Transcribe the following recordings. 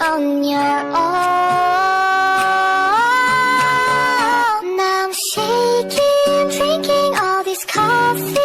on your own. Now I'm shaking, drinking all this coffee.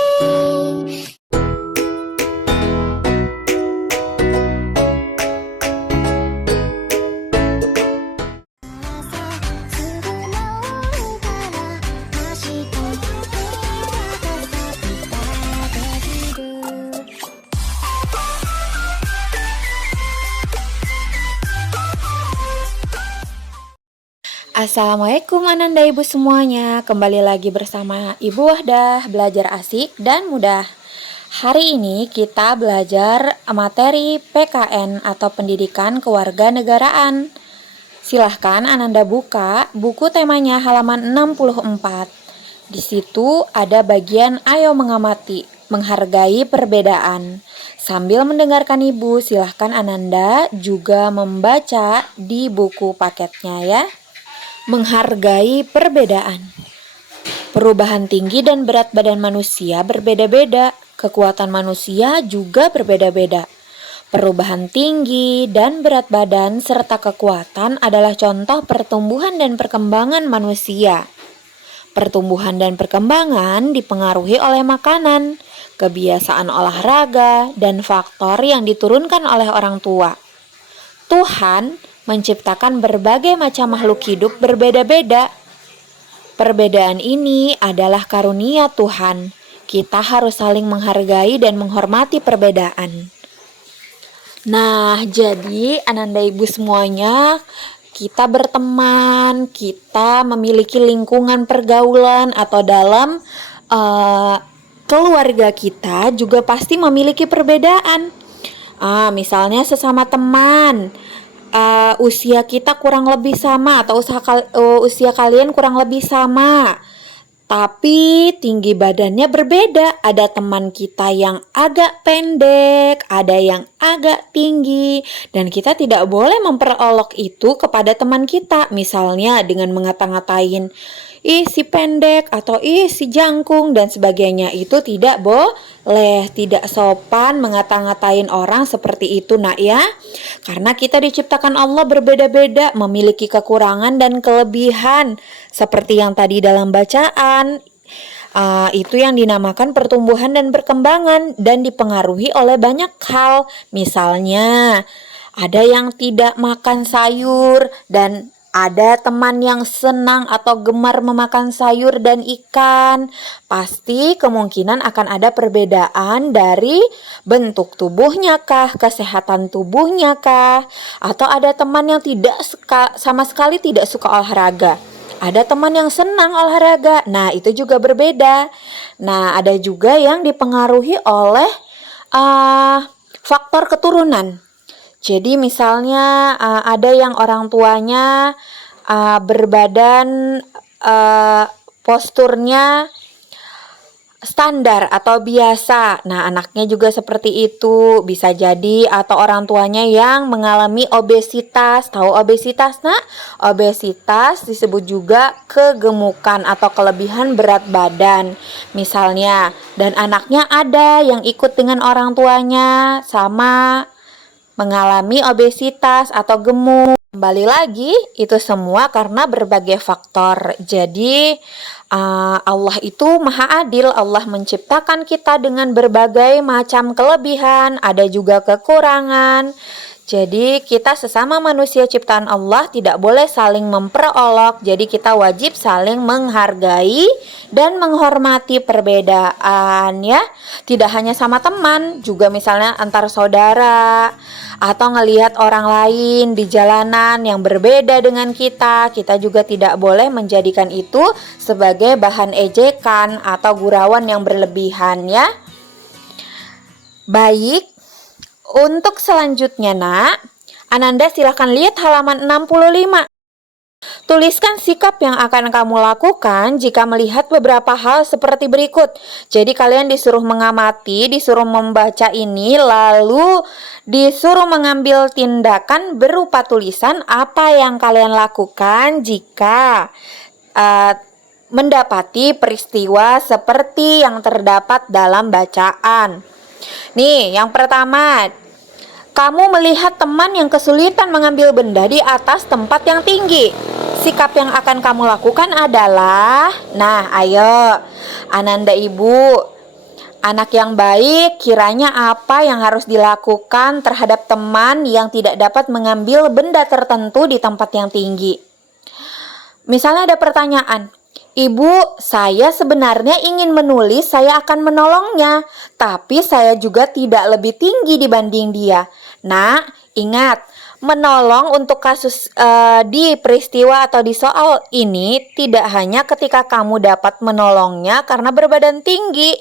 Assalamualaikum Ananda Ibu semuanya. Kembali lagi bersama Ibu Wahdah, belajar asik dan mudah. Hari ini kita belajar materi PKN atau Pendidikan Kewarganegaraan. Silahkan Ananda buka buku temanya halaman 64. Di situ ada bagian ayo mengamati, menghargai perbedaan. Sambil mendengarkan Ibu, silahkan Ananda juga membaca di buku paketnya ya. Menghargai perbedaan. Perubahan tinggi dan berat badan manusia berbeda-beda. Kekuatan manusia juga berbeda-beda. Perubahan tinggi dan berat badan serta kekuatan adalah contoh pertumbuhan dan perkembangan manusia. Pertumbuhan dan perkembangan dipengaruhi oleh makanan, kebiasaan olahraga, dan faktor yang diturunkan oleh orang tua. Tuhan menciptakan berbagai macam makhluk hidup berbeda-beda. Perbedaan ini adalah karunia Tuhan. Kita harus saling menghargai dan menghormati perbedaan. Nah, jadi Ananda Ibu semuanya, kita berteman, kita memiliki lingkungan pergaulan atau dalam keluarga kita juga pasti memiliki perbedaan. Misalnya sesama teman, usia kita kurang lebih sama atau usia kalian kurang lebih sama, tapi tinggi badannya berbeda. Ada teman kita yang agak pendek, ada yang agak tinggi, dan kita tidak boleh memperolok itu kepada teman kita. Misalnya dengan ngata-ngatain, ih si pendek atau ih si jangkung dan sebagainya. Itu tidak boleh, tidak sopan mengata-ngatain orang seperti itu nak ya. Karena kita diciptakan Allah berbeda-beda, memiliki kekurangan dan kelebihan. Seperti yang tadi dalam bacaan, itu yang dinamakan pertumbuhan dan perkembangan dan dipengaruhi oleh banyak hal. Misalnya ada yang tidak makan sayur dan ada teman yang senang atau gemar memakan sayur dan ikan. Pasti kemungkinan akan ada perbedaan dari bentuk tubuhnya kah, kesehatan tubuhnya kah, atau ada teman yang sama sekali tidak suka olahraga. Ada teman yang senang olahraga. Nah, itu juga berbeda. Nah, ada juga yang dipengaruhi oleh faktor keturunan. Jadi misalnya ada yang orang tuanya berbadan posturnya standar atau biasa. Nah, anaknya juga seperti itu bisa jadi, atau orang tuanya yang mengalami obesitas. Tahu obesitas, Nak? Obesitas disebut juga kegemukan atau kelebihan berat badan. Misalnya, dan anaknya ada yang ikut dengan orang tuanya sama mengalami obesitas atau gemuk. Kembali lagi, itu semua karena berbagai faktor. Jadi Allah itu maha adil. Allah menciptakan kita dengan berbagai macam kelebihan, ada juga kekurangan. Jadi kita sesama manusia ciptaan Allah tidak boleh saling memperolok. Jadi kita wajib saling menghargai dan menghormati perbedaan ya. Tidak hanya sama teman, juga misalnya antar saudara, atau ngelihat orang lain di jalanan yang berbeda dengan kita. Kita juga tidak boleh menjadikan itu sebagai bahan ejekan atau gurauan yang berlebihan ya. Baik, untuk selanjutnya nak, Ananda silahkan lihat halaman 65. Tuliskan sikap yang akan kamu lakukan jika melihat beberapa hal seperti berikut. Jadi kalian disuruh mengamati, disuruh membaca ini, lalu disuruh mengambil tindakan berupa tulisan apa yang kalian lakukan jika mendapati peristiwa seperti yang terdapat dalam bacaan. Nih, yang pertama, Kamu melihat teman yang kesulitan mengambil benda di atas tempat yang tinggi. Sikap yang akan kamu lakukan adalah, nah ayo, Ananda Ibu, anak yang baik, kiranya apa yang harus dilakukan terhadap teman yang tidak dapat mengambil benda tertentu di tempat yang tinggi? Misalnya ada pertanyaan, Ibu, saya sebenarnya ingin menulis, saya akan menolongnya, tapi saya juga tidak lebih tinggi dibanding dia. Nah, ingat, menolong untuk kasus di peristiwa atau di soal ini tidak hanya ketika kamu dapat menolongnya karena berbadan tinggi.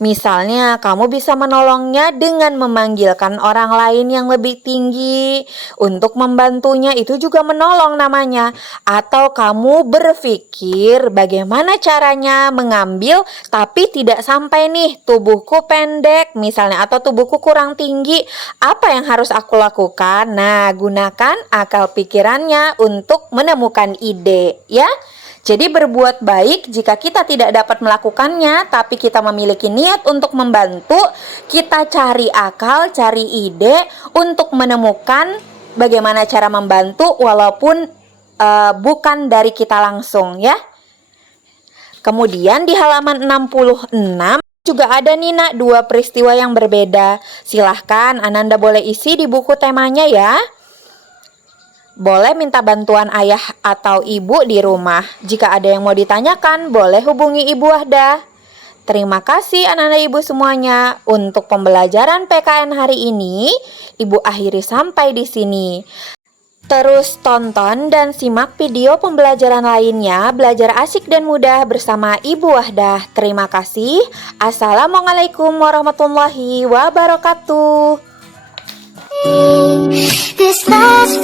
Misalnya, kamu bisa menolongnya dengan memanggilkan orang lain yang lebih tinggi untuk membantunya, itu juga menolong namanya. Atau kamu berpikir bagaimana caranya mengambil tapi tidak sampai nih, tubuhku pendek misalnya atau tubuhku kurang tinggi, apa yang harus aku lakukan? Nah, gunakan akal pikirannya untuk menemukan ide, ya. Jadi berbuat baik jika kita tidak dapat melakukannya, tapi kita memiliki niat untuk membantu, kita cari akal, cari ide untuk menemukan bagaimana cara membantu walaupun bukan dari kita langsung, ya. Kemudian di halaman 66 juga ada nih nak, dua peristiwa yang berbeda. Silahkan Ananda boleh isi di buku temanya ya. Boleh minta bantuan ayah atau ibu di rumah. Jika ada yang mau ditanyakan, boleh hubungi Ibu Wahdah. Terima kasih anak-anak ibu semuanya. Untuk pembelajaran PKN hari ini, Ibu akhiri sampai di sini. Terus tonton dan simak video pembelajaran lainnya, belajar asik dan mudah bersama Ibu Wahdah. Terima kasih. Assalamualaikum warahmatullahi wabarakatuh. This love's